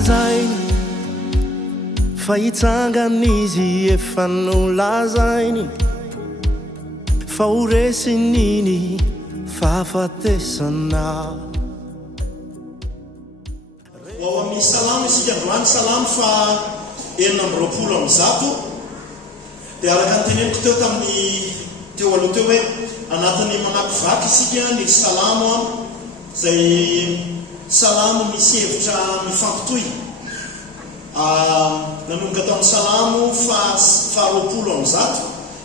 lazainy fa hitsangany efa nolazainy fa horesininy fahafatesana. Ao amin'ny salamo isika androany salamo fa 420 dia araka ny teneniko teo tamin'ny teo aloha teo hoe anatin'ny manapivaky isika ny salamo zay salamo misy hevitra mifampitohy. Nanomboka tamin'ny salamo fa 20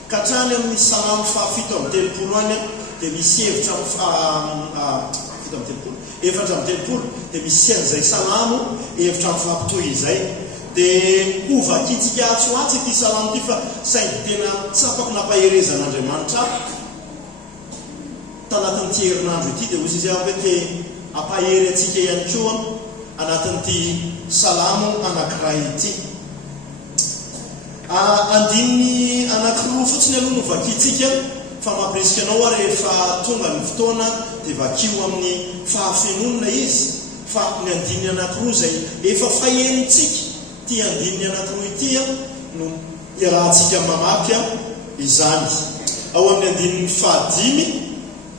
ka hatrany amin'ny salamo fa 730 any dia misy hevitra efatra amin'ny telopolo dia misy an'izay salamo hevitra mifampitohy izay. Dia ovakitsika atsoatsy ity salamo ity fa saingy tena tsapako nampaherezan'Andriamanitra tanatin'ity herinandro ity dia ozy izy hoe te ampahery atsika ihany koa anatin'ity salamo anankiray ity. Andininy anankiroa fotsiny aloha no vakitsika fa mampiresika anao rehefa tonga ny fotoana dia vakio amin'ny fahafenonina izy fa ny andininy anankiroa zay efa fahenitsika ty andininy anankiroa ity no irahantsika mamapy izany. Ao amin'ny andininy 5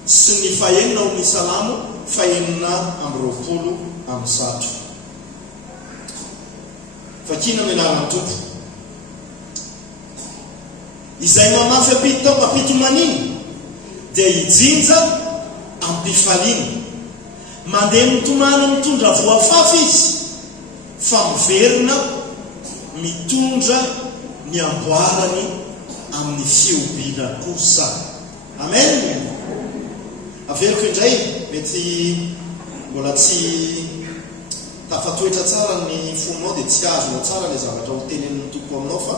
sy ny 9 ao ny salamo 420. Fakina milaran'ny tompo izay mamafy apito maniny dia hijinja ampifaliana mandeha mitomana mitondra voafafy izy fa miverina mitondra ny amboarany amin'ny fiobiana kosa. Amen. Averiko indray mety mbola tsy tafatoetra tsara ny fonao dia tsy azonao tsara ilay zavatra ho tenenin'ny tompo aminao fa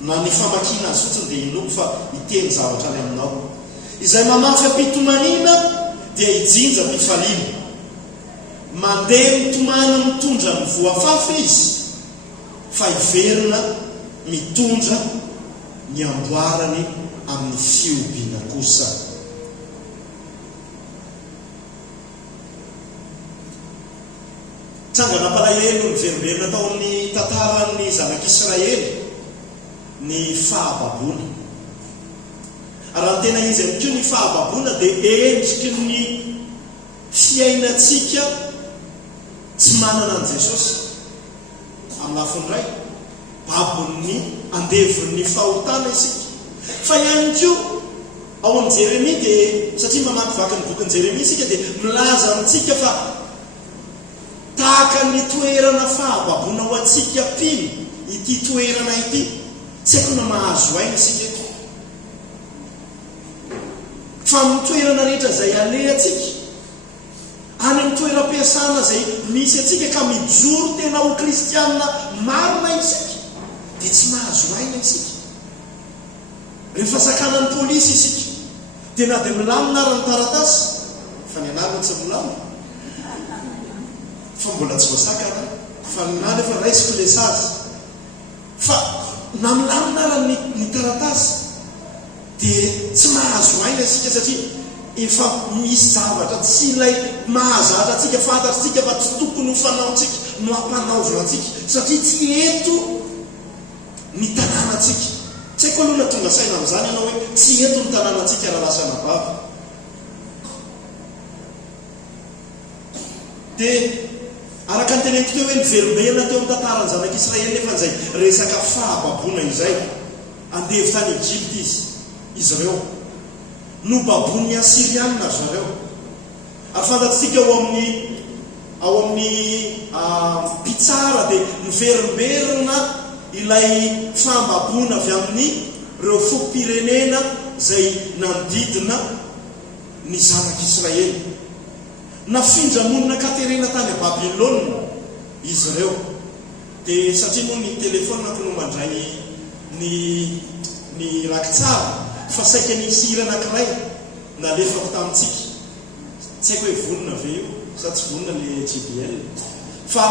na ny famakina azy fotsiny dia inoko fa hiteny zavatra any aminao. Izay mamafy ampitomanina dia hijinja mpifaliana mandeha mitomana mitondra ny voafafy izy fa hiverina mitondra ny amboarany amin'ny fiobiana kosa. Trangana palahelo niverimberina tao amin'ny tantaran'ny zanak'Israely ny fahababona. Raha tena izy ihany koa ny fahababona dia endriky ny fiainantsika tsy manana an Jesosy amin'ny lafindray babon'ny andevon'ny fahotana isika. Fa ihany koa ao amin'ny Jeremia dia satria mamakivaky ny bokin'ny Jeremia isika dia milaza amintsika fa tahaka ny toerana fahababona ho antsika pino ity toerana ity tsy haiko na mahazo aina isika eto fa amin'ny toerana rehetra izay alehantsika any amin'ny toeram-piasana izay misy atsika ka mijoro tena ho kristianina marina isika dia tsy mahazo aina isika. Rehefa sakanan'ny polisy isika dia na dia milamina ary ny taratasy fa ny anarana tsy milamina fa mbola tsy voasakana fa nana efa raisiko lesazy fa na milamina ary ny taratasy dia tsy mahazo aina isika satria efa misy zavatra tsy ilay mahazatra atsika fantatritsika fa tsy tokony ho fanaontsika no hampanaovonantsika satria tsy eto ny tanànatsika. Tsy haiko aloha na tonga saina amin'izany ianao hoe tsy eto ny tanànatsika raha lasana bava. Dia araka ny teneniko teo hoe niverimberina teo amin'ny tantarany zanak'Israely nefa n'izay resaka fahababona izay andevo tany Egypte izy ireo no babony Asiriana zareo. Ary fantatsika ao amin'ny mpitsara dia niverimberina ilay fambabona avy amin'ny reo fom-pirenena izay nandidina ny zanak'Israely. Nafindramonina katerena tany a Babilôna izy ireo. Dia satria moa ny telefona no mandray ny rakitsara fa saika nisy hira anankiray nalefako tamintsika tsy haiko hoe vonona ve io sa tsy vonona le JBL fa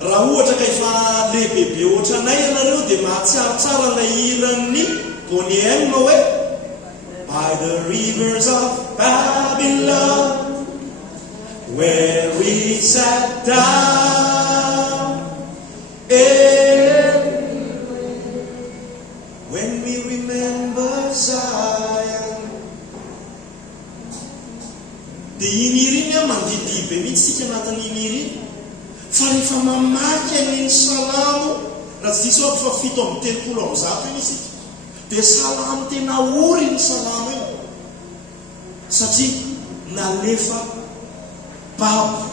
raha ohatra ka efa lehibebe ohatranay ianareo dia mahatsiarotsara ilay hiran'ny Bonnie M hoe by the rivers of Babylon where we sat down when we remember Zion. Dia iny iry mandidy be mihitsy sika anatin'iny iry. Fa rehefa mamaky an'iny salamo, raha tsy diso fa 7:30 amin'ny 100 iny isika, dia salamo tena ory ny salamo iny, satria nalefa babo,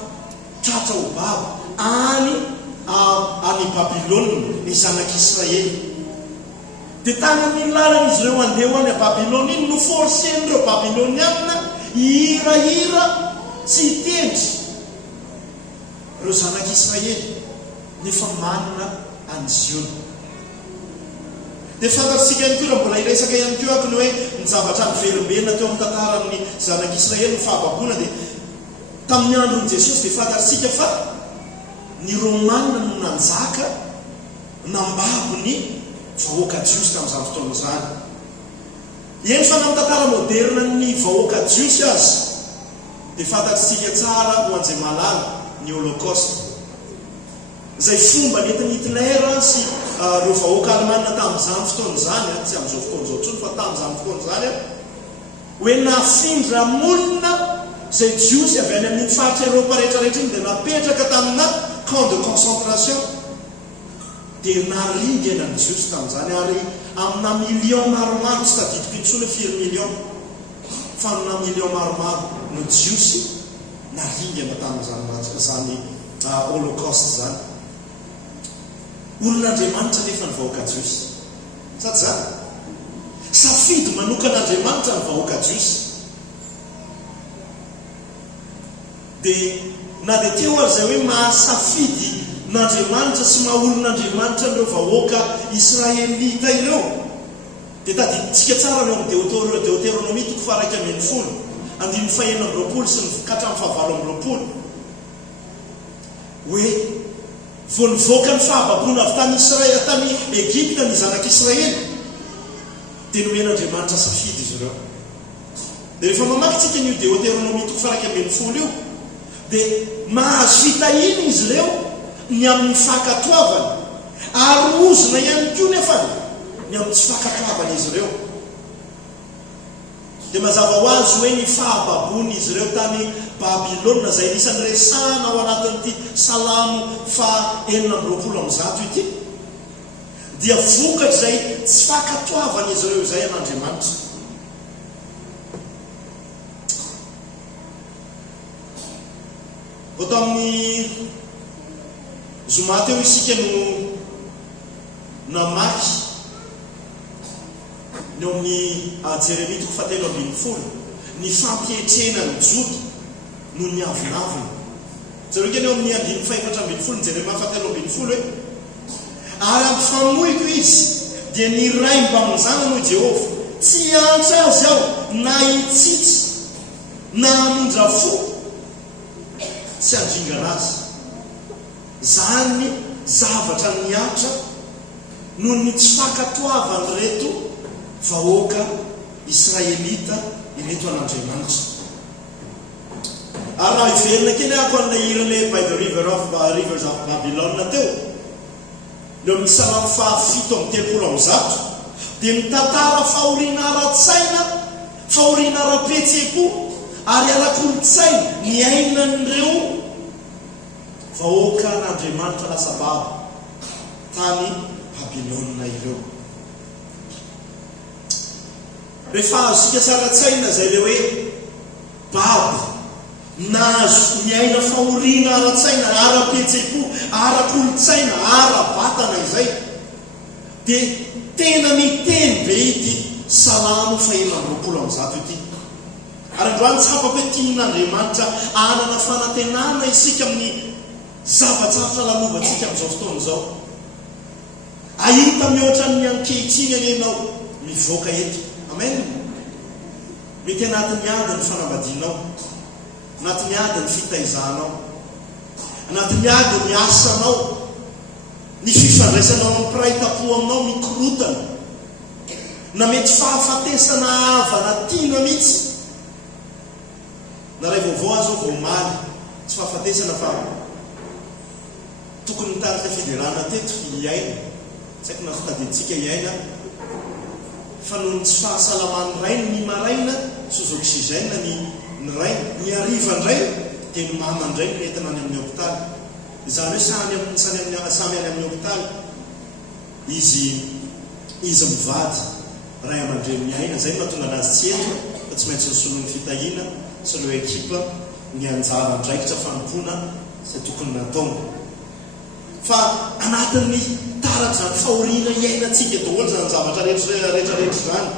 tratra ho babo any Babilônia ny zanak'Israely. Dia tany amin'ny lalana izy ireo andeha ho any a Babilônia iny no forsen'ireo Babilôniana ihirahira tsy hitendry ireo zanak'Israely nefa manana any Ziona. Dia fantatsika ihany koa raha mbola iresaka ihany koa ako ny hoe ny zavatra niverimberina teo amin'ny tantaran'ny zanak'Israely ny fahababoana. Dia tamin'ny andron'i Jesosy dia fantatsika fa ny Romanina no nanjaka nambabo ny vahoaka jiosy tamin'izany fotoana izany. Eny fa na mitantara moderna ny vahoaka jiosy azy dia fantatsika tsara ho an'izay malala ny Holocauste, izay fomba nentin'ny Hitler sy ireo vahoaka Alemanina tamin'izany fotoana izany, tsy amin'izao fotoana izao intsony fa tamin'izany fotoana izany, hoe nafindra monina izay jiosy avy any amin'ny faritra Eropa rehetrarehetra iny dia napetraka tamina camp de concentration. Dia naringana ny jiosy tamin'izany, ary amina million maromaro, tsy tadidiko intsony 4 million, fa amina million maromaro no jiosy naringana tamin'izany Holocauste zany. Olon'Andriamanitra nefa ny vahoaka jiosy, sady zany safidy manokan'Andriamanitra ny vahoaka jiosy. Dia na dia teo ary izay hoe mahasafidy n'Andriamanitra sy maha-olon'Andriamanitra ireo vahoaka Israelita ireo, dia tadiditsika tsara eo amin'ny Deutéronomie 1:20, 5:20 sy ny katramin'ny 7:20, hoe vao nivoaka ny fahababoana avy tany Egipta ny zanak'Israely dia nomen'Andriamanitra safidy izy ireo. Dia rehefa mamaky tsika ny Deutéronomie 1:20 io, dia mahazo fitahiny izy ireo ny amin'ny fankatoavany, ary ozona ihany koa nefany ny amin'ny tsy fankatoavany izy ireo. Dia mazava ho azy hoe ny fahababony izy ireo tany Babilônia izay nisan'ny resahana ao anatin'ity Salamo 4:20 ity, dia vokatra izay tsy fankatoavany izy ireo izay an'Andriamanitra. Vao tamin'ny zoma teo isika no namaky ny amin'ny Jeremia 7:20, ny fampietrena ny Joda no ny avinavina. Zareo keny eo amin'ny 4:20 ny Jeremia 7:20 hoe, ary ampifamoiko izy dia ny ray mba amin'izany moa Jehovah, tsy antsa azy aho na hitsitsy na hamindra fo, tsy handringana azy. Zany zavatra niatra noho ny tsy fankatoavany reto vahoaka Israelita ireto an'Andriamanitra. Ary raha iverina kely ako an'ilay hirany by the rivers of Babylon teo, eo amin'ny Salamo 7:30, dia mitantara fahoriana ara-tsaina, fahoriana ara-petseko ary ara-kolontsaina ny ainan'ireo vahoaka n'Andriamanitra lasa babo tany Babilônia ireo. Rehefa azosika sara-tsaina izay le hoe babo nazo ny aina fahoriana ara-tsaina, ara-petseko, ara-kolontsaina, ara-batana izay, dia tena miteny be ity Salamo 4:20 ity. Ary androany tsy hampampitin'Andriamanitra anana fanantenana isika amin'ny zava-tsarotra lalovantsika amin'izao fotoana izao. Ahita mihoatra ny ankehitriny anenao mivoaka eto. Amen. Mety anatin'ny ady ny fanambadianao, anatin'ny ady ny fitaizanao, anatin'ny ady ny asanao, ny fifandraisanao amin'ny mpiray-tapo aminao mikorotana, na mety fahafatesana havana tiana mihitsy. Na ray vaovao azo vao maly, tsy fahafatesana fa tokony mitarika fiderana teto hiaina, tsy haiko na fitadintsika hiaina, fa noho tsy fahasalaman'ny rainy ny maraina sous oxygène ny rainy ny hariva ndray dia ny mama ndray no entina any amin'ny hôpitaly izany hoe samy any amin'ny hôpitaly izy mivady ray aman-dreny miaina zay mahatonga anazy tsy eto fa tsy maintsy nysoloan'ny fitahiana sy ireo ekipa ny anjara ndraikitra fanompoana izay tokony nataona fa anatin'ny taratra zany fahoriana iainantsika daholo zany zavatra rehetrarehetra zany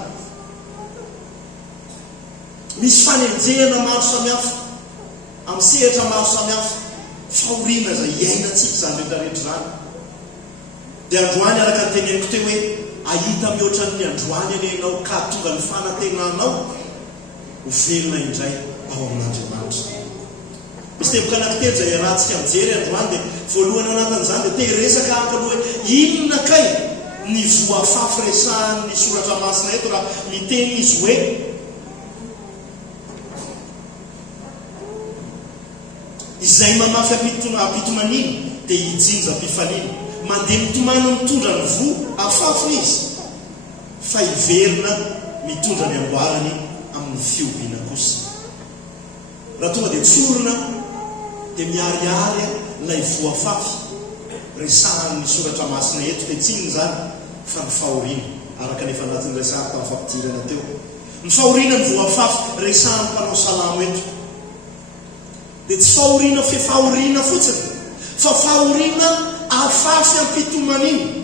misy fanenjehana maro samihafa amin'ny sehatra maro samihafa fahoriana zay iainantsika zany rehetrarehetra zany dia androany araka ny teneniko teo hoe ahita mihoatran'ny androany any ianao ka tonga ny fanantenanao ho velona indray ao amin'Andriamanitra. Misy teboka anankitelo zay rahantsika mijery androany dia voalohany anatin'izany dia te-resaka ampaloha hoe inona kay ny voafafy resahan'ny soratra masina eto raha miteny izy hoe izay mamafy ampitomaniny dia hijinja mpifaliana mandeha mitomana mitondra ny vo afafy izy fa hiverina mitondra ny amboarany amin'ny fiobiana kosa raha tonga dia tsorona dia miariary ilay vo afafy resahan'ny soratra masina eto dia tsinony zany fa ny fahoriana araka nefa anatin'ny resahany tamin'ny fampidirana teo ny fahoriana ny vo afafy resahan'ny mpanao salamo eto dia tsy fahoriana fahoriana fotsiny fa fahoriana afafy ampitomaniny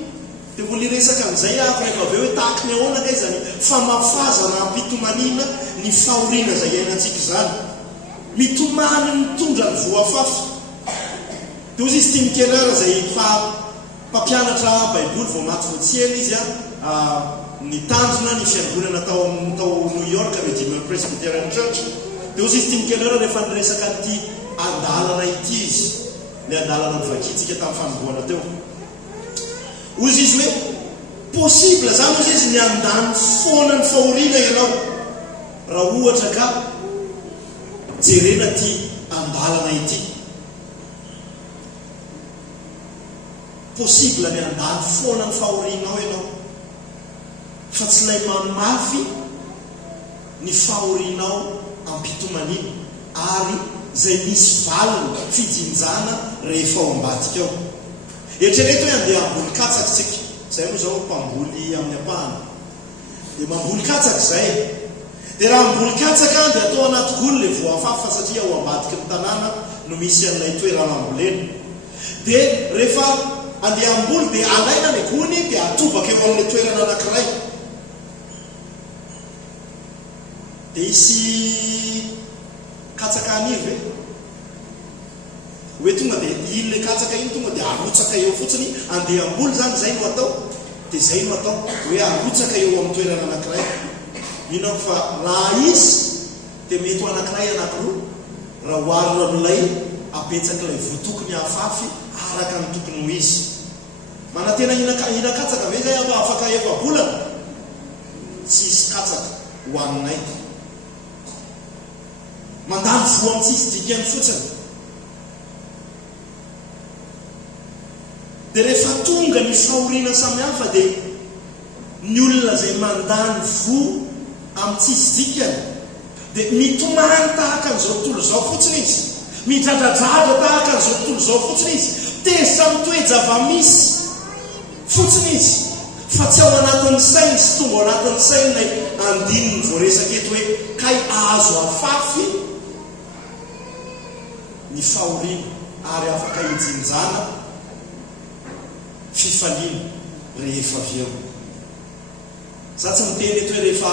dia mbola resaka an'izay ako rehefa avy eo hoe tahaka ny ahoana kay zany famafazana ampitomanina ny fahoriana zay iainantsika zany mitomany mitondra ny vo afafy dia ozy izy tia mikelera zay mpampianatra baiboly vao maty voatsiela izy ny tanjona ny fiangonana tao New York Redeemer Presbyterian Church dia ozy izy tia mikelera rehefa niresaka ty andalana ity izy ny andalana nivakitsika tamin'ny fanomboana teo ozy izy hoe possible zany ozy izy ny andany foana ny fahoriana ianao raha ohatra ka jerena ty andalana ity possible ny andany foana ny fahorianao ianao fa tsy lay mamafy ny fahorianao ampitomaniny ary zay misy valiny fijinjana rehefa ao ambadika ao eritrereto hoe andeha amboly katsaka tsika zay moa zao mpamboly amin'ny apahana dia mamboly katsaka zay dia raha amboly katsaka dia atao anaty gony le vo afafa satria ao ambadika ny tanàna no misy an'ilay toerana ambolena dia rehefa andeha amboly dia alaina ny gony dia atobaka eo amin'ilay toerana anankiray dia isy katsaka aniry hoe tonga dia inyle katsaka iny tonga dia arotsaka eo fotsiny andeha amboly zany zay no atao dia zay no atao hoe arotsaka eo amin'ny toerana anankiray minao fa raha izy dia mety ho anankiray anankiroa raha hoarina amin'ilay apetsaka ilay votokony afafy araka ny tokony ho izy manantena ina-katsaka ve zay aba afaka efa bolana tsy isy katsaka ho aminay mandany vo amintsisy dikany fotsiny dia rehefa tonga ny fahoriana samihafa dia ny olona zay mandany vo amintsisy dikany dia mitomany tahaka an'izao tontolo zao fotsiny izy midradradradra tahaka an'izao tontolo zao fotsiny izy tesa mitoejava misy fotsiny izy fa tsy ao anatin'ny sainy sy tonga ao anatin'ny sainy lay andininy voaresaka eto hoe kay azo afafy ny fahoriana ary afaka hijinjana fifaliana rehefa avy eo za tsy miteny eto hoe rehefa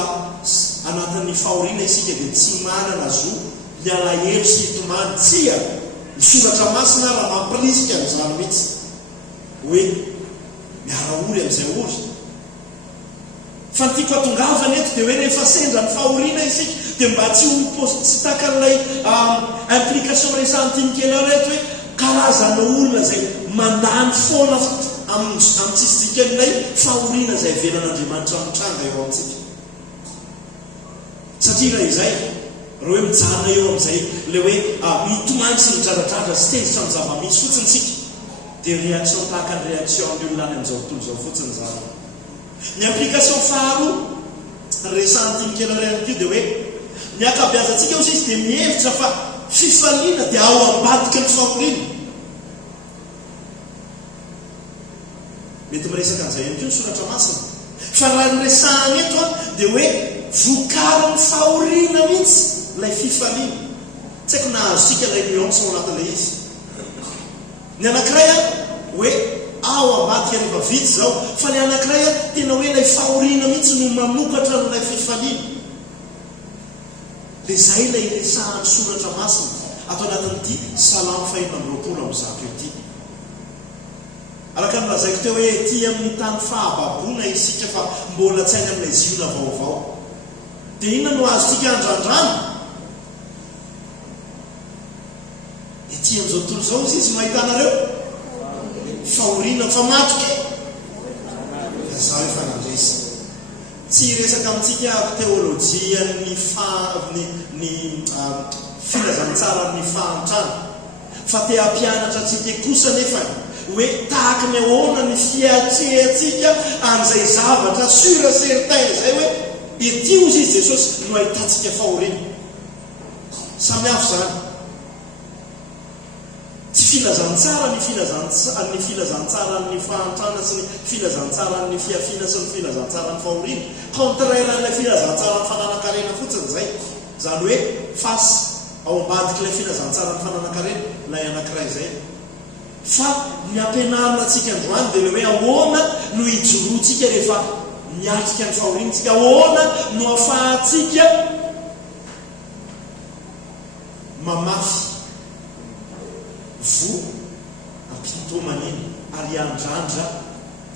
anatin'ny fahoriana isika dia tsy manana zo hialahelo sy hitomany tsia ny soratra masina raha mampirisika amin'izany mihitsy hoe miara ory amin'izay ory fa ny tiako atongavana eto dia hoe rehefa sendra ny fahoriana isika dia mba tsy tsy takan'ilay implication resanty mikela reto hoe karazana olona zay mandany foana amin'tsisy dikan'ilay fahoriana zay velan'Andriamanitra mitranga eo amintsika satria raha izay raha hoe mijanona eo amin'izay le hoe mitomany sy midradradratra sy tezitra amin'ny zava-misy fotsiny tsika dia réaction tahaka ny réaction ny olona any amin'izao tontolo zao fotsiny zany ny implication faharoa resantiny kely reny ko dia hoe ny akabeazantsika ozy izy dia mihevitra fa fifaliana dia ao ambadika ny fahoriana. mety miresaka an'izay ihany koa ny soratra masina fa raha ny resahana eto a dia hoe vokariny fahoriana mihitsy ilay fifaliana. tsy haiko nahazosika ilay nuance ao anatin'ilay izy. Ny anankiray a hoe ao ambadika rehefa vitsy zao, fa ny anankiray a tena hoe ilay fahoriana mihitsy no mamokatra n'ilay fifaliana. dia zay ilay resahany soratra masina atao anatin'ity Salamo 520 ity. araka nylazaiko teo hoe ety amin'ny tany fahababona isika fa mbola tsy ainy amin'ilay ziona vaovao. dia inona no azontsika andrandrano? ety amin'izao tontolo izao izy izy mahitanareo fahoriana fa matroky zao efa nandresy. tsy resaka amintsika teolojia ny filazantsara ny fahantrana fa te hampianatra atsika kosa nefa hoe tahaka ny ahoana ny fiatrehantsika an'izay zavatra sura certain zay hoe ety ozy izy Jesosy no ahitantsika fahoriana. samy hafa zany. tsy filazantsara ny filazantsara ny fahantrana sy ny filazantsara ny fiafiana sy ny filazantsara ny fahoriana. contraire n'ilay filazantsara ny fananakarena fotsiny zay. zany hoe fasy ao ambadika ilay filazantsara ny fananakarena ilay anankiray zay. fa ny ampianarina atsika androany dia le hoe ahoana no hijoroantsika rehefa miatrika ny fahoriantsika, ahoana no ahafahantsika mamafy vo ampitomanina ary andrandra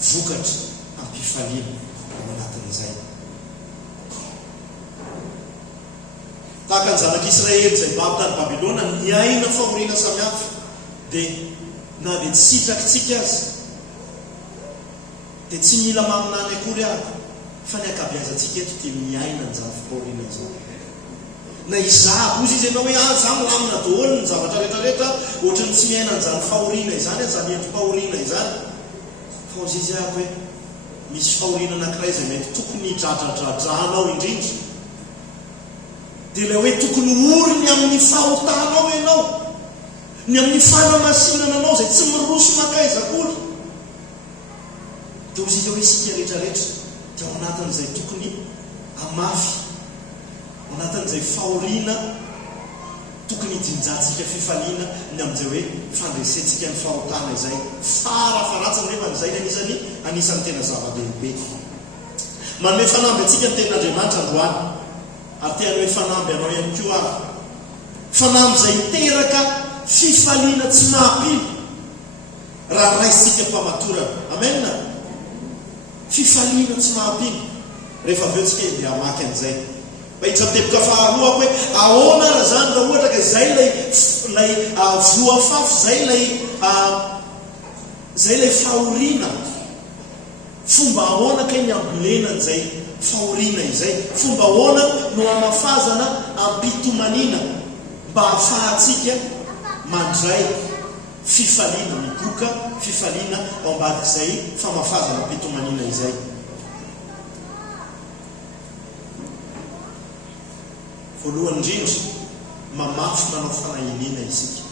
vokatra ampifaliana ao anatin'izay. tahaka ny zanak'Israely zay mibabo tany Babilôna niaina fahoriana samihafa dia na dia tsy sitrakitsika azy dia tsy mila maminany akory aby fa ny akabeazantsika eto dia miaina nyzany fahoriana izao. na izabo izy ianao hoe za milamina daholo ny zavatra rehetrarehetra ohatrany tsy miaina nyzany fahoriana izany zany endrim-pahoriana izany. fa ozy izy ako hoe misy fahoriana anankiray zay mety tokony dradradradrahanao indrindra dia ilay hoe tokony oriny amin'ny fahotanao ianao, ny amin'ny fanamasinana anao zay tsy miroso makaiza akory. dia ozy izy hoe isika rehetrarehetra dia ao anatin'izay tokony amafy, ao anatin'izay fahoriana tokony hidinjantsika fifaliana ny amin'izay hoe fandresentsika ny fahotana izay farafaratsiny nefa n'izay anisany tena zava-dehibe. manome fanamby atsika ny ten'Andriamanitra androany ary teany hoe fanamby anao ihany koa ary fanamby izay teraka fifaliana tsy mahampino raha raisitsika mpamatorana. amenna. fifaliana tsy mahampino rehefa aveo tsika dia hamaky an'izay. mahitra miteboka faharoa hoe ahoana raha zany raha ohatra ka zay lay voafafy zay lay fahoriana, fomba ahoana ka ny ambolenan'izay fahoriana izay, fomba ahoana no amafazana ampitomanina mba hahafahatsika mandray fifaliana, miboka fifaliana ao ambadik'izay famafazana ampitomanina izay. voalohany indrindra mamafy manao fanahiniana isika.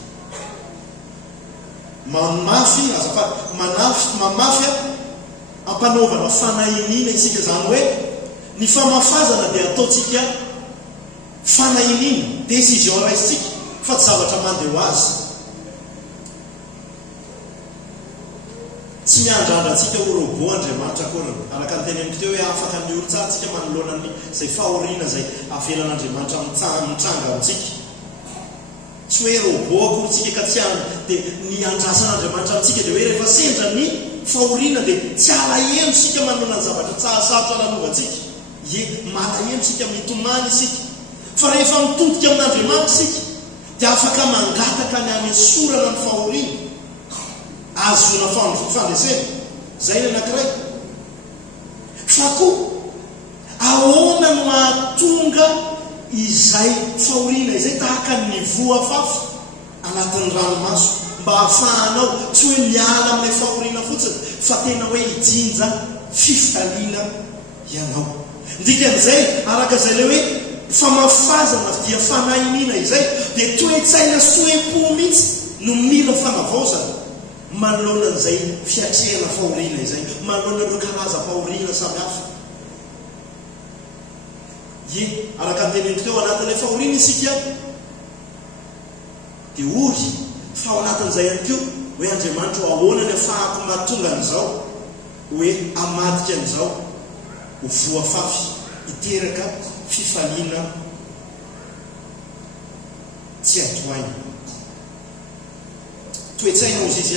mamafy ampanaovana fanahiniana isika, zany hoe ny famafazana dia ataotsika fanahiniana, décision raisitsika fa tsy zavatra mandeha ho azy. tsy miandrandratsika ho robot Andriamanitra akory. araka ny teneniko teo hoe afaka ny olo-tsatsika manoloana zay fahoriana zay avelan'Andriamanitra mitranga amintsika. tsy hoe robot akorytsika ka tsy any dia ny andrasan'Andriamanitra amintsika dia hoe rehefa sendra ny fahoriana dia tsy alahelo sika manoloana ny zavatra tsahasarotra lalovantsika. malahelo sika mitomany isika. fa rehefa mitodika amin'Andriamanitra sika dia afaka mangataka ny amesorana ny fahoriana azona fandresena. zay ny anankiray. fa koa ahoana no mahatonga izay fahoriana izay tahaka ny voafafy anatin'ny ranomaso mba hahafahanao tsy hoe miala amin'ilay fahoriana fotsiny fa tena hoe hijinja fifaliana ianao. Ndikan'izay araka izay le hoe famafazana dia fanahiniana izay dia toe-tsaina sy toe-po mihitsy no mila fanavaozana manoloana an'izay fiatrehana fahoriana izay, manoloana ireo karazam-pahoriana samihafa. Araka ny teneniko teo anatin'ilay fahoriana isika dia ory fa ao anatin'izay ihany koa hoe Andriamanitra ahoana ny ahafahako mahatonga an'izao hoe amadika an'izao ho voafafy hiteraka fifaliana tsy atoaina. Toe-tsaina ozy izy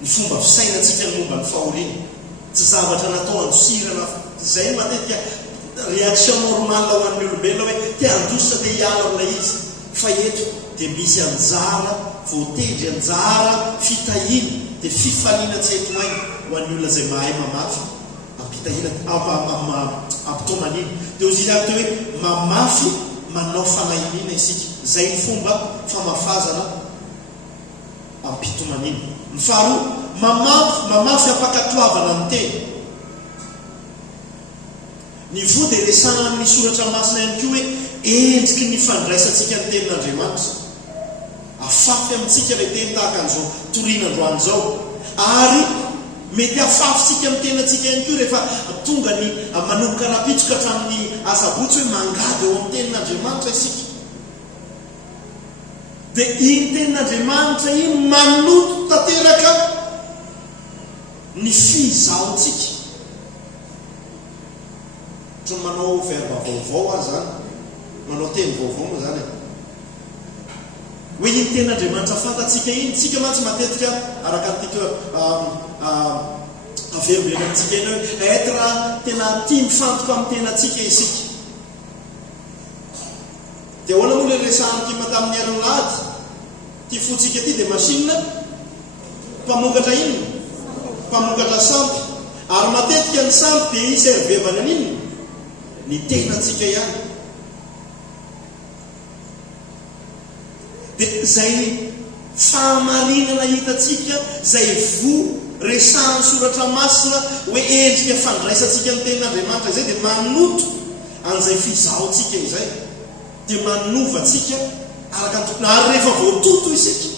ny fomba fisainantsika ny momba ny fahoriana tsy zavatra natao andosirana izay matetika réaction normale ho an'ny olombelona hoe tia andositra dia hiala amin'ilay izy, fa eto dia misy anjara voatendry anjara fitahiana dia fifaliana tsy atoaina ho an'ny olona izay mahay mamafy ampitahina ampitomanina. Dia ozy izy aby hoe mamafy manao fanahiniana isika, izay ny fomba famafazana ampitomanina. Ny faharoa, mamafy ampakatoavana ny teny. Ny vo dia resana amin'ny soratra masina ihany koa hoe endriky ny fandraisantsika ny tenin'Andriamanitra. Afafy amintsika ilay teny tahaka an'izao torian'androany izao, ary mety afafysika amin'ny tenantsika ihany koa rehefa tonga ny manomboka napitsoka hatramin'ny asabotsy hoe mangady eo amin'ny tenin'Andriamanitra isika. Dia iny tenin'Andriamanitra iny manoto tanteraka ny fizahotsika. Manao verba vaovao azy zany, manao teny vaovao moa zany hoe iny tenin'Andriamanitra fantatsika iny. Tsika mantsy matetika araka nytika averimberina amintsika iny hoe être tena tia mifantoka amin'ny tenatsika isika. Dia ahoana moa le resahany kima tamin'ny aron'ady ty fotsika ty dia machine mpamokatra inona, mpamokatra sampy, ary matetika ny sampy dia iservevana an'inona ny tenatsika ihany. Dia izay fahamarinana hitatsika izay vo resahany soratra masina hoe endrika fandraisantsika ny tenin'Andriamanitra izay dia manoto an'izay fizahotsika izay, dia manovatsika araka ny tokony. Ary rehefa voatoto isika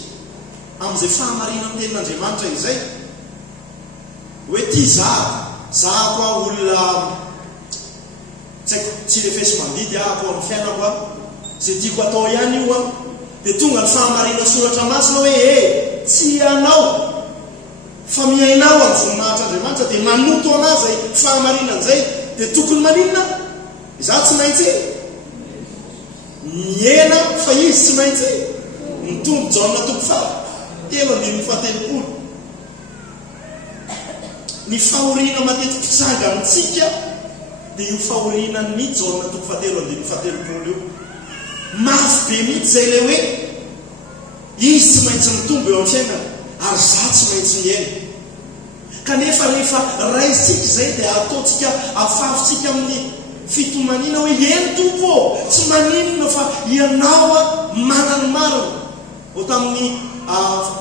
amin'izay fahamarinana ny tenin'Andriamanitra izay hoe tia zahako a olona tsy lefesy mandidy ahako amin'ny fiainako zay tiako atao ihany io dia tonga ny fahamarinana soratra masina hoe tsy ianao fa miainao amin'ny voninahitran'Andriamanitra, dia manoto anazy zay fahamarinana izay. Dia tokony maninona izaho tsy maintsy miena fa izy tsy maintsy mitombo jaona toko telo andininy fahatelopolo. Ny fahoriana matetika tsanga amintsika dia io fahoriana ny jaona toko fahatelo andininy fahatelopolo io mafy be mihitsy zay le hoe izy tsy maintsy mitombo eo amin'ny fiainana ary za tsy maintsy miaina. Kanefa rehefa raisitsika izay dia ataotsika afafitsika amin'ny fitomanina hoe eny tompo tsy maninona fa ianao manany marina. O tamin'ny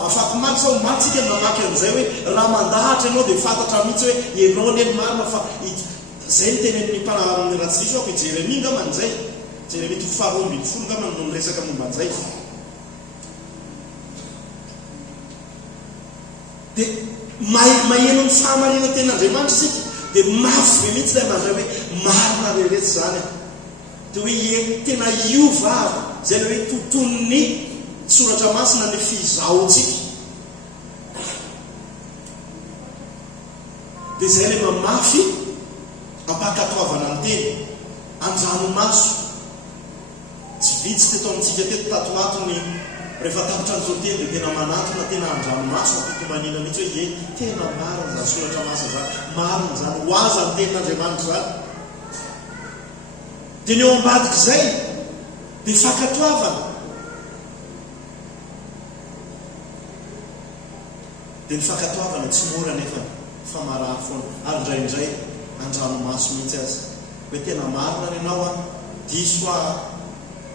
afako maty sao matsika namaky an'izay hoe raha mandahatra ianao dia fantatra mihitsy hoe ianao ny eny marina fa zay ny tenen'ny mpanamin'ny ratsisy ako Jeremia ngamany izay, Jeremia toko faharoa ambin'ny folo ngamany no miresaka momba an'izay. Dia maheno ny fahamarinana tenin'Andriamanitra isika dia mafy be mihitsy ilay mandray hoe marina rehetrarehetra zany. Dia hoe tena iova zay le hoe tontolon'ny soratra masina ny fizahotsika. Dia zay le mamafy ampakatoavana ny teny andranomaso. Tsy vitsy teto amintsika teto tatoatony rehefa tapitra n'izao teny dia tena manatona tena andranomaso ampitomanina mihitsy hoe tena marina zany soratra masina zany, marina zany ho aza ny tenin'Andriamanitra zany. Dia ny eo ambadika izay dia fakatoavana. Dia ny fakatoavana tsy mora nefa fa marary foana, ary indraindray andranomaso mihitsy azy hoe tena marina ny ianao diso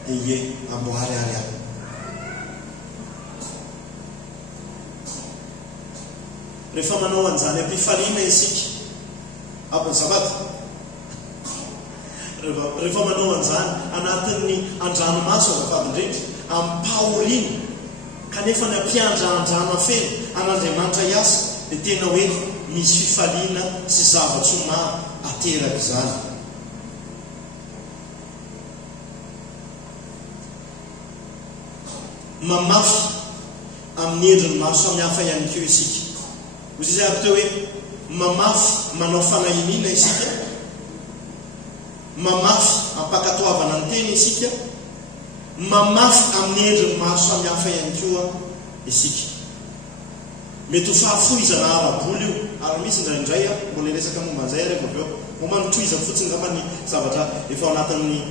dia amboary ary any. Rehefa manao an'izany ampifaliana isika aby ny sabata rehefa manao an'izany anatin'ny andranomaso azafadindrindra amin'ny paorina kanefa ny ampiandrandrano feny an'Andriamanitra iasa dia tena hoe misy fifaliana sy zava-tsoma ateraka izany. Mamafy amin'ny endriny maro samihafa ihany keo isika. Ozy izay aby teo hoe mamafy manao fanahiniana isika, mamafy ampakatoavana ny tena isika, mamafy amin'ny endriny maro samihafa ihany koa isika. Mety ho fahafoizana ara-boly io, ary misy indraindray mbola resaka momba an'izay areko avy eo momba toizana fotsiny ngamba ny zavatra efa amin'ny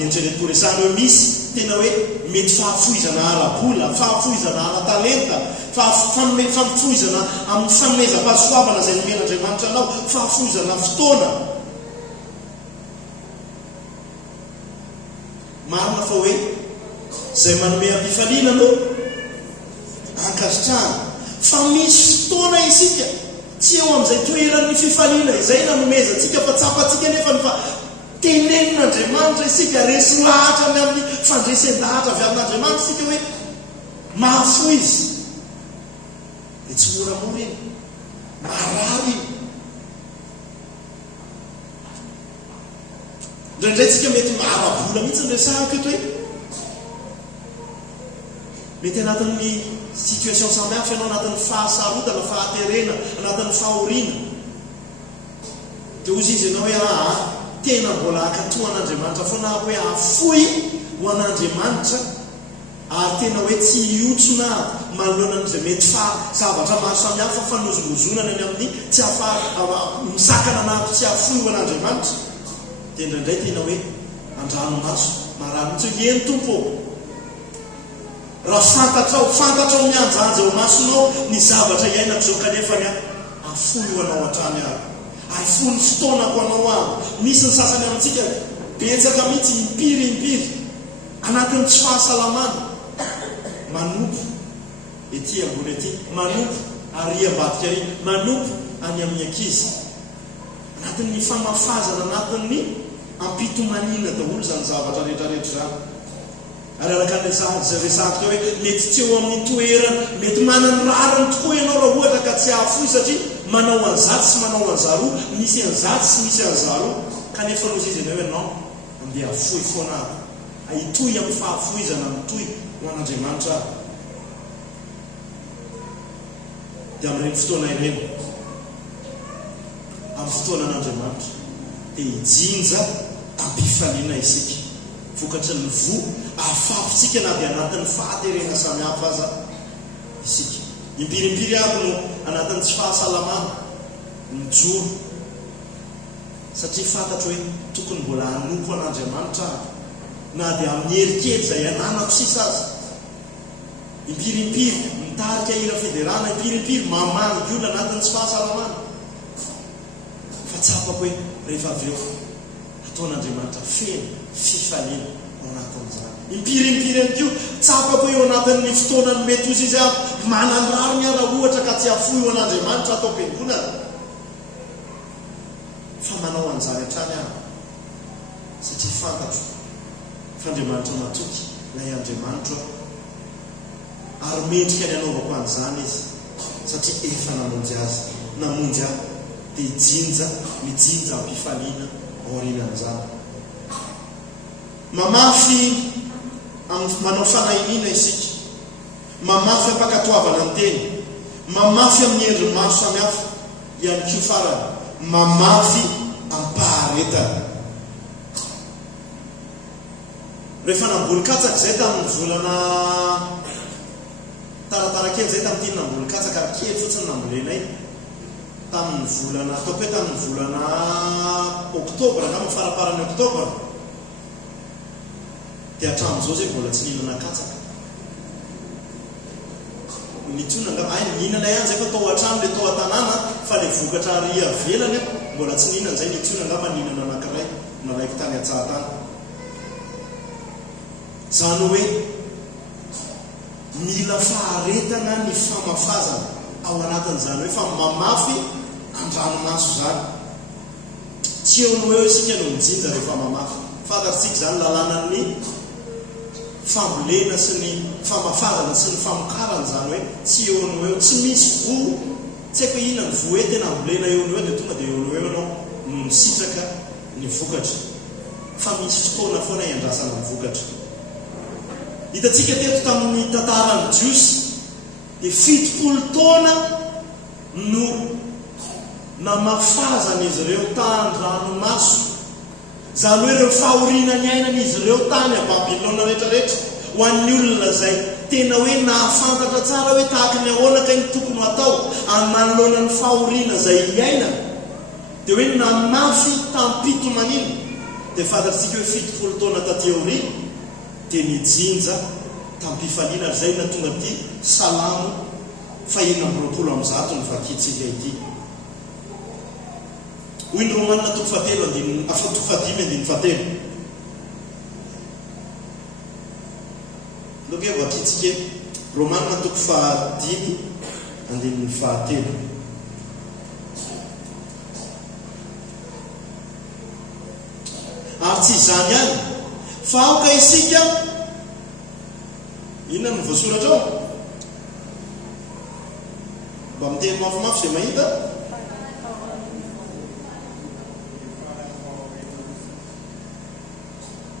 eritrereto resahana hoe misy tena hoe mety fahafoizana ara-bola, fahafoizana ara-talenta, fahafoizana amin'ny fanomezam-pahasoavana izay nomen'Andriamanitra anao, fahafoizana fotoana. Marina fa hoe izay manome am-pifaliana no ankasitrahana. Fa misy fotoana isika tsy eo amin'izay toeran'ny fifaliana izay nanomezantsika fa tsapantsika nefa ny fa tenenin'Andriamanitra isika resy lahatra amin'ny fandresen-dahatra avy amin'Andriamanitra isika hoe mahafo izy dia tsy moramora iny marary iny. Indraindray tsika mety maharabola mihitsy ny resahako eto hoe mety anatin'ny situation samihafa ianao anatin'ny fahasarotana, fahaterena, anatin'ny fahoriana. Dia ozy izy ianao hoe tena mbola akatoa an'Andriamanitra foana hoe afoy ho an'Andriamanitra ary tena hoe tsy hiotsona manoloana an'izay mety zavatra maro samihafa fanozolozonana any amin'ny tsy misakana anato tsy afoy ho an'Andriamanitra. Dia indraindray tena hoe andranomaso marary mihitsy hoe eny tompo raha fantatrao mianjanja ho masonao ny zavatra iainako zao kanefa ny afoy ho anao hatrany ary afoy ny fotoanako anao ary. Misy ny sasany amintsika betsaka mihitsy impiry anatin'ny tsy fahasalamana manompo ety ambony ety, manompo ary ambadika ary, manompo any amin'ny ankizy, anatin'ny famafazana, anatin'ny ampitomanina daholo zany zavatra rehetrarehetra zany. Ary araka izay resahako teo hoe mety tsy eo amin'ny toerana, mety manany rariny tokoa ianao raha ohatra ka tsy afoy satria manao an'zaty sy manao an'zaroa, misy an'zaty sy misy an'zaroa, kanefa lozy izy ianao ianao andeha afoy foana aby, ahitoy amin'ny fahafoizana mitoy ho an'Andriamanitra aby. Dia amin'ireny fotoana ireny, amin'ny fotoanan'Andriamanitra dia hijinja ampifaliana isika vokatry ny vo afafontsika na dia anatin'ny fahaterena samihafa aza isika. Impirimpiry aby no anatin'ny tsy fahasalamana mijoro satria fantatro hoe tokony mbola hanompo an'Andriamanitra na dia amin'ny herikely izay ananako sisa azy. Impirimpiry mitarika ira federana, impirimpiry mamany olona anatin'ny tsy fahasalamana. Fa tsapako hoe rehefa avy eo ataon'Andriamanitra feno fifaliana ao anatin'izany. Impirimpiry any koa tsapako eo anatin'ny fotoanany mety ozy izy aby manandrariny raha ohatra ka tsy afoy ho an'Andriamanitra atao am-piangonana. Fa manao an'izany hatrany aho satria fantatro f'Andriamanitra matoky ilay Andriamanitra ary mendrika ny anaovako an'izany izy satria efa namonjy azy, namonjy ahy dia mijinja ampifaliana aorianan'izany. Mamafy manao fanahiniana isika, mamafy ampakatoavana ny teny, mamafy amin'ny endriny maro samihafa ihany koa farany, mamafy ampaharetana. Rehefa namboly katsaka izay tamin'ny volana taratara kely izay tamin'ity namboly katsaka kely fotsiny nambolenay tamin'ny volana ataoko hoe tamin'ny volana oktobra angamba faraparany oktobra dia hatramin'izao zay mbola tsy nihinana katsaka. Nitsona angamba nihinana ihany zay fa tao hatrano le tao an-tanàna fa le vokatra ary avelany mbola tsy nihinana zay nitsona angamba nihinana anankiray nalaiko tany an-tsahatany. Zany hoe mila faharetana ny famafazana ao anatin'izany hoe fa mamafy andranomaso zany. tsy eo ny hoe isika no mijinja rehefa mamafy fantatsika zany lalàna ny fambolena sy ny famafazana sy ny famokarana zany hoe tsy eo ny hoe tsy misy vo tsy haiko inona ny vo hoe tena ambolena eo ny hoe dia tonga dia eo ny hoe anao misitraka ny vokatra fa misy fotoana foana iandrasana ny vokatra. Hitatsika teto tamin'ny tantarany Jiosy dia 70 taona no namafazana izy ireo tany-dranomaso zany hoe ireo fahoriana ny ainana izy ireo tany a Babilona rehetrarehetra ho an'ny olona zay tena hoe nahafantatra tsara hoe tahaka ny ahoana ny tokony atao amin'ny manoloana ny fahoriana zay iainana dia hoe namafy tampito manino dia fantatsika hoe 70 taona taty aoriana dia nijinja tampifaliana ary zay na tonga ty Salamo 4:20 ny vakitsika ity. Hoy ny Romanina 7:7. Loke vakitsika Romanina 7:7. Ary tsy izany ihany fa aoka isika inona no voasoratra ao mba miteny mafimafy zay mahita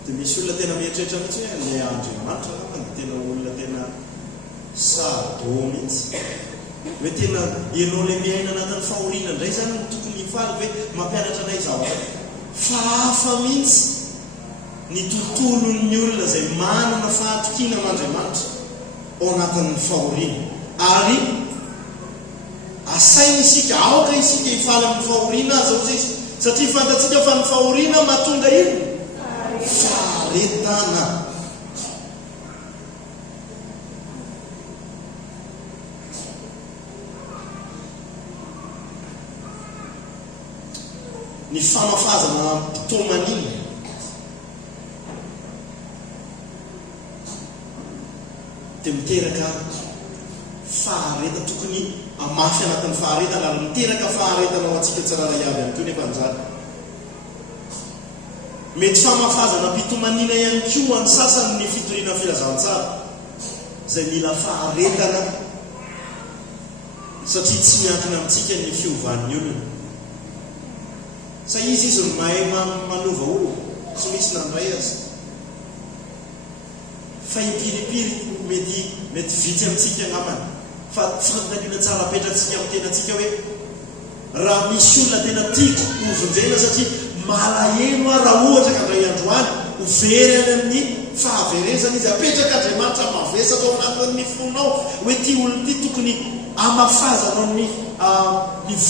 dia misy olona tena mieritreritra mihitsy hoe le Andriamanitra dia tena olona tena sado mihitsy hoe tena ianao le miaina anatin'ny fahoriana indray zany no tokony hifaly hoe mampianatra anay zao fa hafa mihitsy ny tontolon'ny olona zay manana fahatokiana amin'Andriamanitra ao anatin'ny fahoriana ary asaina isika aoka isika hifaly amin'ny fahoriana azy ao izy satria fantatsika fa ny fahoriana mahatonga ino faharetana. Ny famafazana mpitomanina dia miteraka fahareta tokony amafy anatin'ny faharetana ary miteraka faharetana ho antsika tsirara iaby ihany koa nefa anjara mety famafazana mpitomanina ihany koa any sasany ny fitoriana filazantsara zay mila faharetana satria tsy miankina amintsika ny fiovan'ny olona sa izy no mahay manova olo tsy misy nandray azy fa impiripiri mety vitsy amintsika ngamany fa fantanina tsara apetratsika amin'ny tenatsika hoe raha misy olona tena tiako ovonjena satria malahelo raha ohatra ka ndray androany overy any amin'ny fahaverezana izy apetraka Andriamanitra mavesatra ao anatin'ny fonao hoe ty olona ty tokony amafazana ny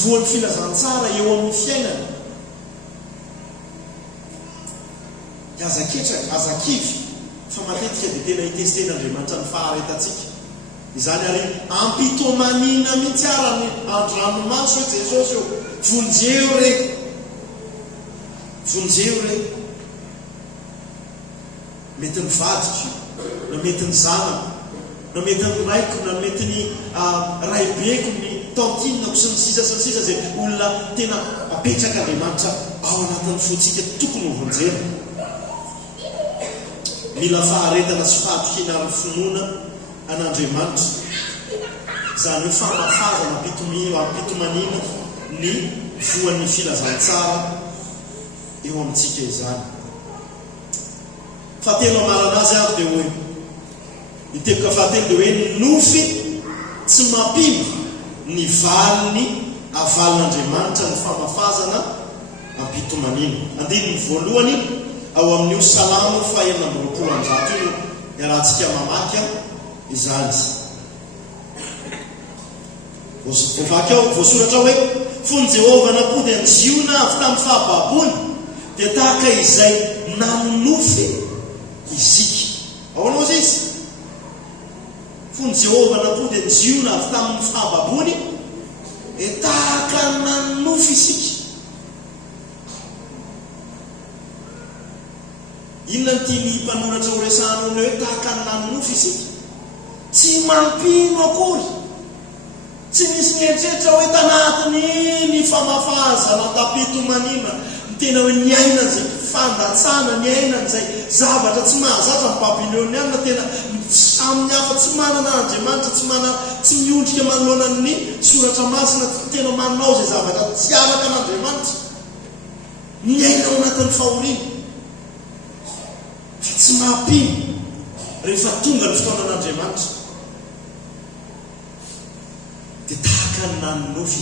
voan'ny filazantsara eo amin'ny fiainana azakivy fa matetika dia tena hitesteny'Andriamanitra ny faharetatsika izany ary ampitomanina mihitsy arany androanomaso hoe Jesosy eo vonjeo re mety ny vadiko na mety ny zanako na mety ny raiko na mety ny raibeko ny tantinako sy ny sisa zay olona tena apetraka Andriamanitra ao anatin'ny fotsika tokony ho vonjena. Mila faharetana sy fahatokiana ary finoana an'Andriamanitra zany hoe famafazana mpitomanina ny voan'ny filazantsara eo amintsika izany. Fahatelo amarana azy ary dia hoe iteboka fahatelo dia hoe nofy tsy mampimby ny valiny avalin'Andriamanitra ny famafazana ampitomanina. Andininy voalohany ao amin'io Salamo 4:20 io iarahantsika mamaky izany voavaky ao voasoratra hoe fony Jehova napody any Ziona avy tamin'ny fahababony dia tahaka izay nanonofy isika. Ahoana ozy izy fony Jehova napody any Ziona avy tamin'ny fahababony dia tahaka nanonofy isika. Inona ny tiany mpanoratra ho resahana hoe tahaka ny nanonofy isika tsy mampino akory tsy misy mieritreritra hoe tanatiny ny famafazana tapitomanina ny tena hoe ny aina zay fandatsana ny aina n'izay zavatra tsy mahazatra ny babiloniana tena samy hafa tsy manana Andriamanitra tsy miondrika manoloana ny soratra masina tena manao zay zavatra tsy araka an'Andriamanitra ny aina ao anatin'ny fahoriana fa tsy mahampino rehefa tonga ny fotoanan'Andriamanitra dia tahaka ny nanonofy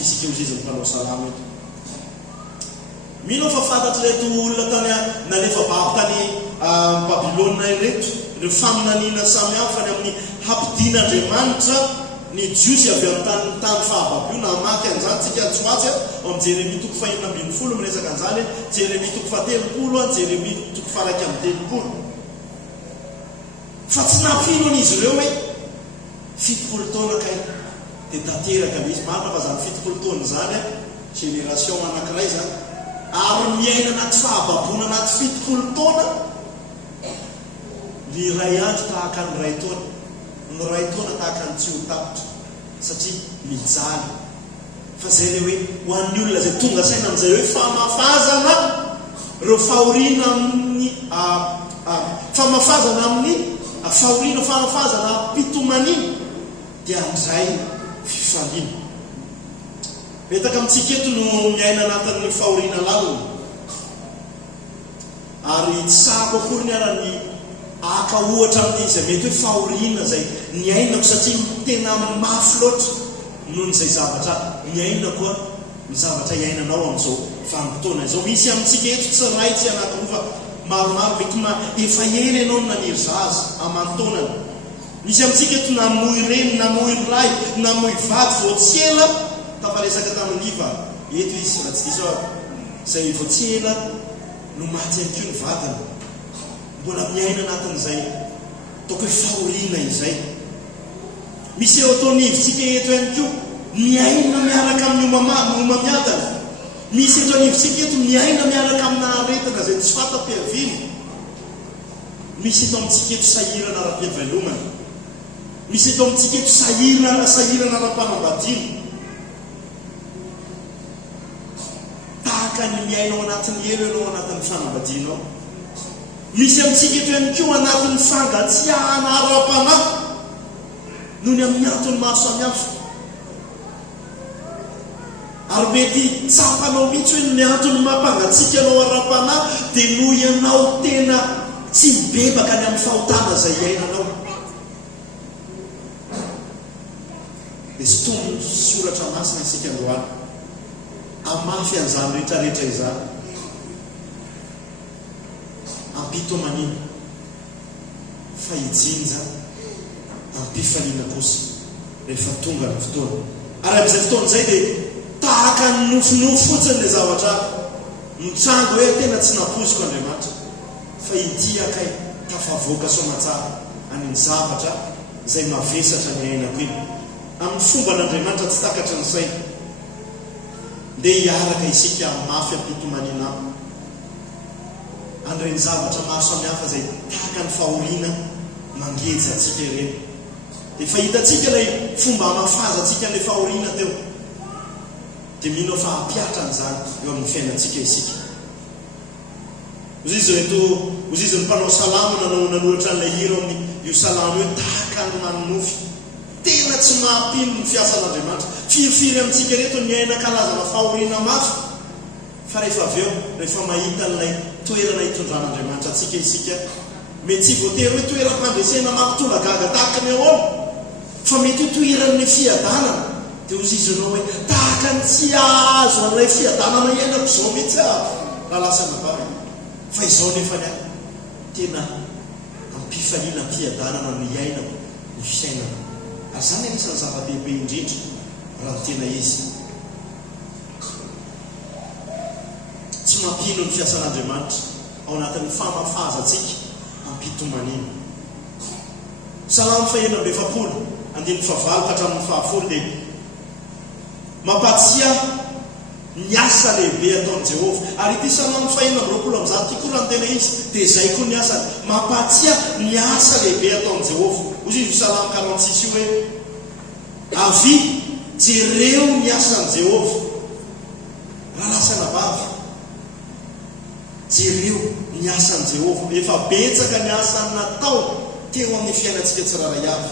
isika hozy izy ny mpanao salama eto mino fa fantatry reto olona tany nalefa babo tany Babilôna ireto ireo faminaniana samy hafa ny amin'ny hampidina Andriamanitra ny jiosy avy amin'ny tany fahababio na amaky an'izany tsika tsoatsy ao amin'ny Jeremia 4:20 miresaka an'izany Jeremia 4:30 Jeremia 4:30 fa tsy nampino an'izy ireo hoe 70 taona kay dia tanteraka misy marina fa zany 70 taona zany génération anankiray zany ary miaina anaty fahababona anaty 70 taona ny ray andro tahaka ny ray taona ny ray taona tahaka ny tsy ho tapitra satria mijaly fa zay le hoe ho an'ny olona zay tonga saina amin'izay hoe famafazana reo fahoriana amin'ny famafazana amin'ny fahoriana famafazana pitomanina dia andray fifaliana betaka amintsika eto no miaina anatin'ny fahoriana lalina ary tsy sahako akory ny arany aka ohatra amin'izay mety hoe fahoriana zay ny ainako satria tena mafy loatra noho n'izay zavatra ny aina koa ny zavatra iainanao amin'izao vanim-potoana izao misy amintsika eto tsy ray tsy anakiroa fa maromaro mety efa ela ianao no naniry zaza amantonana misy amintsika eto namoy reny namoy ray namoy vady vao tsy ela tafaresaka tamin'iva eto izy raha tsy diso zay vao tsy ela no maty any kio ny vatana mbola miaina anatin'izay taoko hoe fahoriana izay misy eo ataon'ivitsika eto ihany kio miaina miaraka amin'ny oma miatana misy eto an'ivitsika eto miaina miaraka amina aretana zay tsy fata-piaviny misy eto amintsika eto sahirana ara-piavelomana misy eto amintsika eto sahirana ara-panambadiana tahaka ny miainao anatin'ny elo ianao anatin'ny fanambadianao misy amintsika eto ihany koa anatin'ny fangatsiahana ara-panahy noho ny amin'ny antony maro samihafa ary mety tsapanao mihitsy hoe ny antony mampangatsika anao ara-panahy dia noho ianao tena tsy bebaka ny amin'ny fahotana zay iainanao dia sy tombo soratra masina isika androany amafy an'izany rehetrarehetra izany ampitomanina fa hijinja ampifaliana kosa rehefa tonga ny fotoana ary amin'izay fotoana izay dia tahaka ny nofinofo fotsiny le zavatra mitrango hoe tena tsy naposiko Andriamanitra fa itiakay tafavoaka somatsara any ny zavatra zay mavesatra ny ainako iny amin'ny fomba n'Andriamanitra tsy takatra ny saina dia hiaraka isika mafy ampitomanina andreny zavatra maro samihafa zay tahaka ny fahoriana mangeja atsika ireny dia fa hitatsika ilay fomba amafazatsika ilay fahoriana teo dia mino fa hampiatra an'izany eo amin'ny fiainantsika isika ozy izy ny mpanao salama nanoratra n'ilay hira amin'ny io salama hoe tahaka ny manonofy tena tsy mahampino ny fiasan'Andriamanitra firifiry amintsika reto ny aina kalazana fahoriana mafy fa rehefa avy eo rehefa mahita n'ilay toerana hitondran'Andriamanitra atsika isika mety tsy voatery hoe toeram-pandresena mampitolagaga tahaka ny ahoana fa mety ho toeran'ny fiadanana dia ozy izy anao hoe tahaka ny tsy azo an'ilay fiadanana iainako izao mihitsy raha lasa nabary fa izao nefa ny tena ampifaliana mpiadanana ny iainako ny fiainana ary zany anisan'ny zava-dehibe indrindra raha tena izy tsy mampino ny fiasan'Andriamanitra ao anatin'ny famafazatsika ampitomanina salamo fahenina 2:7 ka hatramin'ny 10 dia mampatsiahy ny asa lehibe ataon'i Jehova. Ary ity Salamo 4:20 ity koa raha tena izy dia izay koa ny asany, mampatsiahy ny asa lehibe ataon'i Jehova. Ozy izy Salamo 46 io hoe avy jereo ny asan'i Jehova, raha lasana vavy, jereo ny asan'i Jehova. Efa betsaka ny asany natao teo amin'ny fiainantsika tsiraray avy.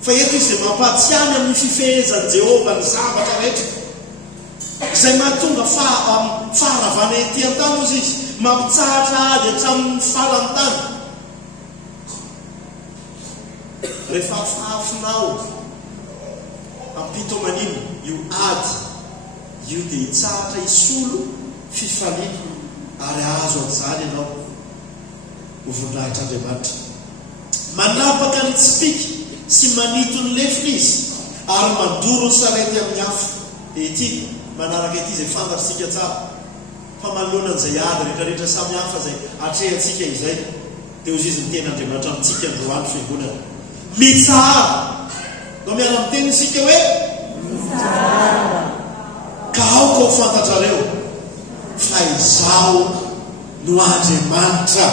Fa eto izy dia mampatsiahy amin'ny fifehezan'i Jehova ny zavatra rehetra izay mahatonga faharavana ety an-tany. Ozy izy mampitsahatra ady hatramin'ny farany tany. Rehefa afafinao ampito manino io ady io dia hitsahatra hisolo fifaliana, ary azo an'izany ianao hovondrahitr'Andriamanitra. Manapaka ny tsipiky sy manito ny lefiny izy, ary mandoro ny sarety amin'ny hafa. Dia ity manaraka ity izay fantatritsika tsara fa manoloana an'izay ady rehetrarehetra samy hafa izay atrehantsika izay, dia ozy izy ny ten'Andriamanitra amintsika androany fiangonana: mitsahara. No miala amin'ny teny isika hoe mitsahara, ka aoka ho fantatrareo fa izaho no Andriamanitra.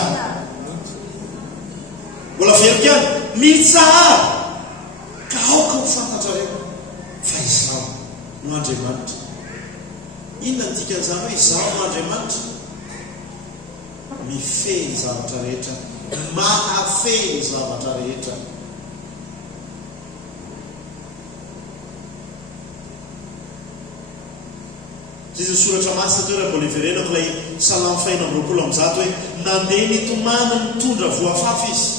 Mbola verika any, mitsahara, ka aoka ho fantatrareo fa izaho no Andriamanitra. Inona ny dikan'izany hoe izaho no Andriamanitra? Mifehy ny zavatra rehetra, mahafehy ny zavatra rehetra. Izy soratra masina teo raha mbola iverenako ilay Salamo 4:20 hoe nandeha nitomana mitondra voafafy izy,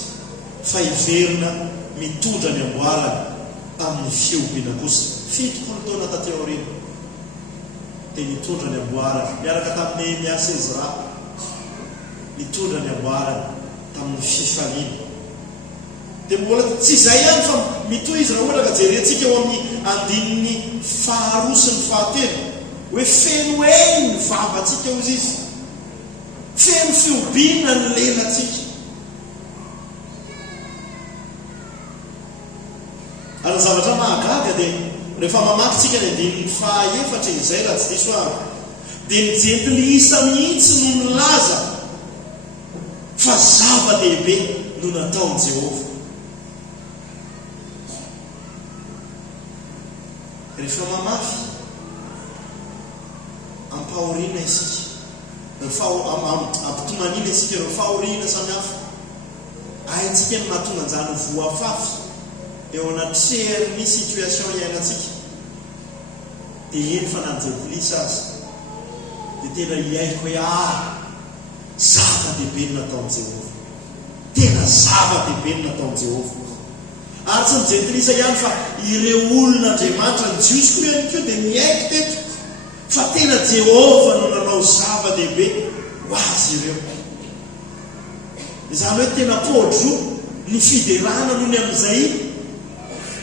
fa iverina mitondra ny amboarany tamin'ny fiompiana kosa. 70 taona taty aoriana dia nitondra ny amboarany miaraka tamin'ny miasa Ezra, nitondra ny amboarany tamin'ny fifaliana. Dia mbola tsy izay ihany fa mitoy izy raha ohatra ka jerentsika eo amin'ny andininy 2 sy ny 9 hoe feno eny ny vavantsika ozy izy, feno fiobina ny lenatsika. Ary zavatra mahagaga dia rehefa mamakytsika ny andininy 4 izay raha tsy diso avy, dia ny jentily isa mihitsy no nilaza fa zava-dehibe no nataon'i Jehova. Rehefa mamafy ampahoriana isika, ampitomaniana isika ireo fahoriana samihafa, haintsika ny mahatonga an'izany voafafy eo anatrehany situation iainantsika. Dia eny fa nanjetilisa azy dia tena hiaiko hoe zava-dehibe ny nataon'i Jehova, tena zava-dehibe ny nataon'i Jehova. Ary tsy mijetilisa ihany fa ireo olon'Andriamanitra ny jiosy koa ihany koa dia miaiko teto fa tena Jehova no nanao zava-dehibe ho azy ireo. Izany hoe tena podro ny fiderana noho ny amin'izay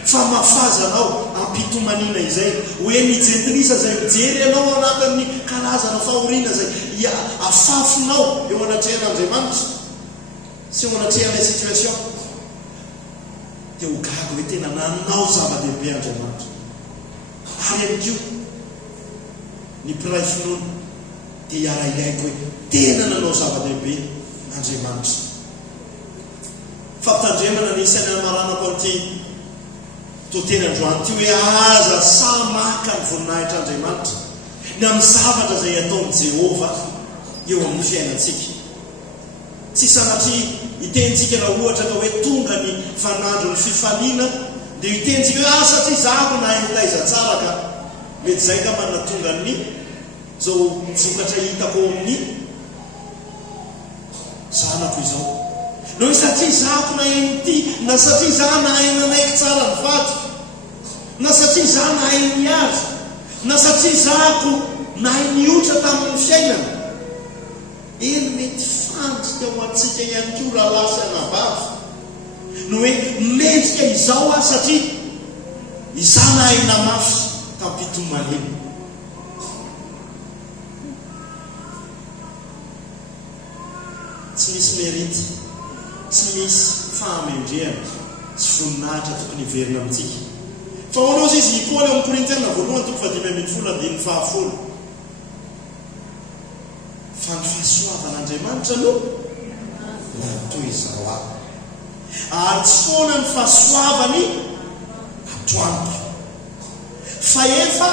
fa mafazanao ampitomanina izay, hoe mijetilisa izay mijery ianao anatin'ny karazana fahoriana izay afafinao eo anatrehan'Andriamanitra sy eo anatrehan'ilay situation, dia ho gaga hoe tena nanao zava-dehibe Andriamanitra. Ary ihany koa ny mpiray finoana dia iara-ilaiko hoe tena nanao zava-dehibe Andriamanitra. Fampitandremana ny isainy amaranako an'ity tontena androany ty hoe aza sa maka ny voninahitr' ny amin'ny zavatra izay ataon'i Jehova eo amin'ny fiainantsika. Tsy sanatria hitentsika raha ohatra ka hoe tonga ny fanandro ny fifaliana dia hitentsika hoe satria zako na hitaiza tsara ka mety izay ka manana tonga ny zao vokatra hitako amin'ny zanako izao. No hoe satria zako na hainy na satria za na hainanaiky tsara ny vady, na satria za na hainy azy, na satria zako na hainy otra tamin'ny fiainana, eny mety fandrika ho antsika ihany koa raha lasa navavy no hoe mendrika izao satria iza na haina mafy tampitomanena. Tsy misy merity, tsy misy fahamendrehana, tsy voninahitra tokony hiverina amintsika. Fa hoanao izy Paoly amin'ny Korintiana voalohany 5:10 fa ny fahasoavan'Andriamanitra aloha toy izao aby. Ary tsy foana ny fahasoavany atoandro fa efa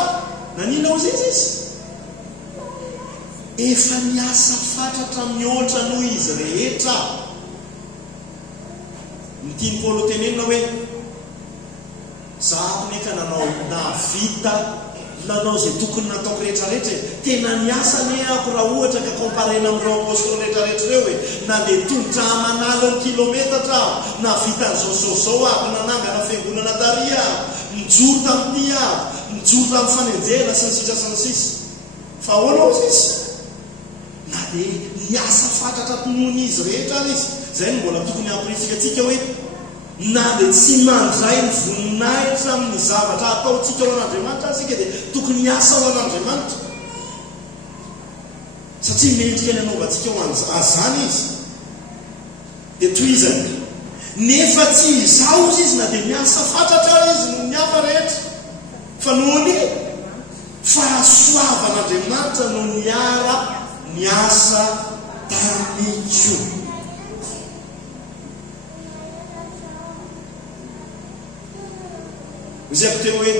nanina ozy izy efa niasa fatratra mihoatra noho izy rehetra. Nitiny Paolo tenenina hoe zaho neka navita nanao zay tokony nataoko rehetrarehetra. Tena niasa ne ako raha ohatra ka komparena amin'ireo apôstôly rehetrarehetra reo hoe na dia tongotra manala ny kilometatra na vita n'izao aby nanangana fiangonana Daria mijoro tamin'ity mijoro tamin'ny fanenjena sy ny sisa. Fa ahoana ozy izy na dia niasa fatratra nohon' izy rehetra izy. Zay no mbola tokony hampiritsika atsika hoe na dia tsy mandray ny voninahitra amin'ny zavatra ataontsika ao an'Andriamanitra asika dia tokony hiasa ao an'Andriamanitra satria mendrika ny anaovantsika ho azany izy. Dia toy izany nefa tsy izao izy na dia miasa fatratra izy no miafa rehetra fa nohony fahasoavan'Andriamanitra no niara niasa tamiko. Izay teo hoe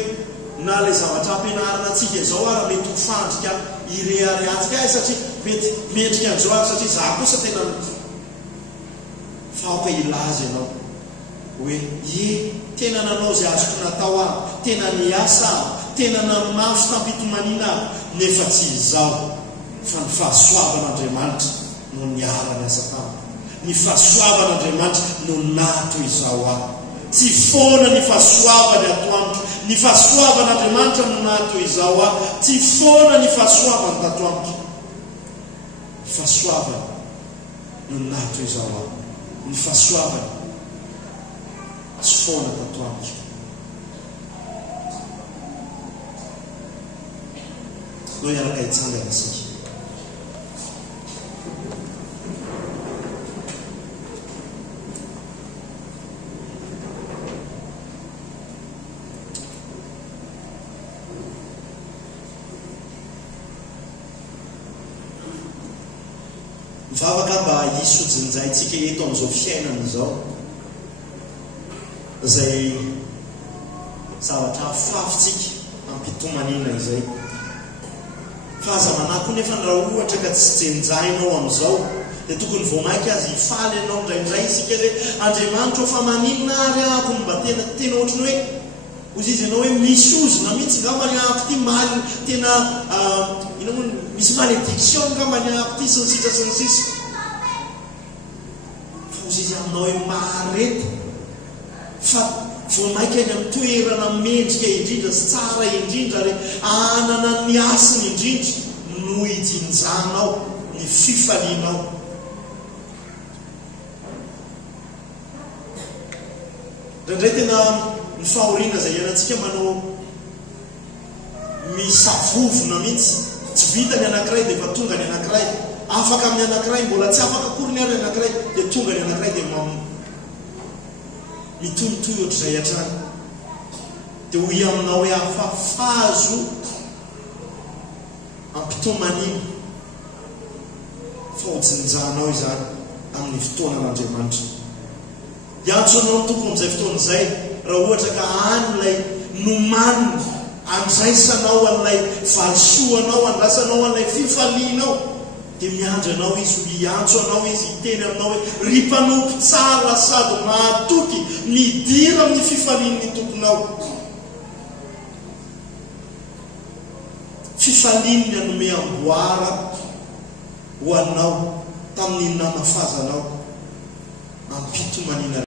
na ilay zavatra ampianarana atsika izao raha mety ho fandrika ireharehantsika satria mety mendrika an'izao ary satria za kosa tena faoka ilaza ianao hoe tena nanao zay azoko natao aho, tena niasa aho, tena namafy tampitomanina aho. Nefa tsy izao fa ny fahasoavan'Andriamanitra no niara niasa tamiko. Ny fahasoavan'Andriamanitra no nato izao aho. Tsy foana ny fahasoavany atoandro. Ny fahasoavan'Andriamanitra no nato izao aho. Tsy foana ny fahasoavany tatoandro. Ny fahasoavany no nato izao aho. Ny fahasoavany tsy foana tatoandro. No iaraka hitsangana sika. Mivavaka mba hisojinjaitsika eto amin'izao fiainana izao zay zavatra fafitsika ampitomanina izay. Fahaza manako nefa raha ohatra ka tsy jenjainao amin'izao dia tokony voamaika azy hifaly ianao indraindray isika hoe Andriamanitra fa maninona ary ako mba tena ohatrany hoe ozy izy ianao hoe misy ozona mihitsy ngambany ako ty maly tena misy malédiction ngambany ako ty sy ny sisa sy ny sisa. Fa ozy izy aminao hoe marety fa voamaika any amin'ny toerana mendrika indrindra sy tsara indrindra re anana ny asiny indrindra no ijinjanao ny fifalianao. Indraindray tena ny fahoriana zay ianantsika manao misavovona mihitsy. Tsy vita ny anankiray dia efa tonga ny anankiray. Afaka amin'ny anankiray mbola tsy afaka akory ny ary anankiray dia tonga ny anankiray dia mitohitohy ohatr'izay hatrany. Dia hoy aminao hoe afafazo ampitomanina fa hojinjanao izany amin'ny fotoanan'Andriamanitra. Iantso anao ny tompo amin'izay fotoana izay raha ohatra ka an'ilay nomanina andraisanao an'ilay valisoanao, andrasanao an'ilay fifalianao dia miandry anao izy, miantso anao izy, hiteny aminao hoe ry mpanompo tsara sady mahatoky midira amin'ny fifalian'ny tomponao. Fifaliany anome amboara ho anao tamin'ny namafazanao ampitomanina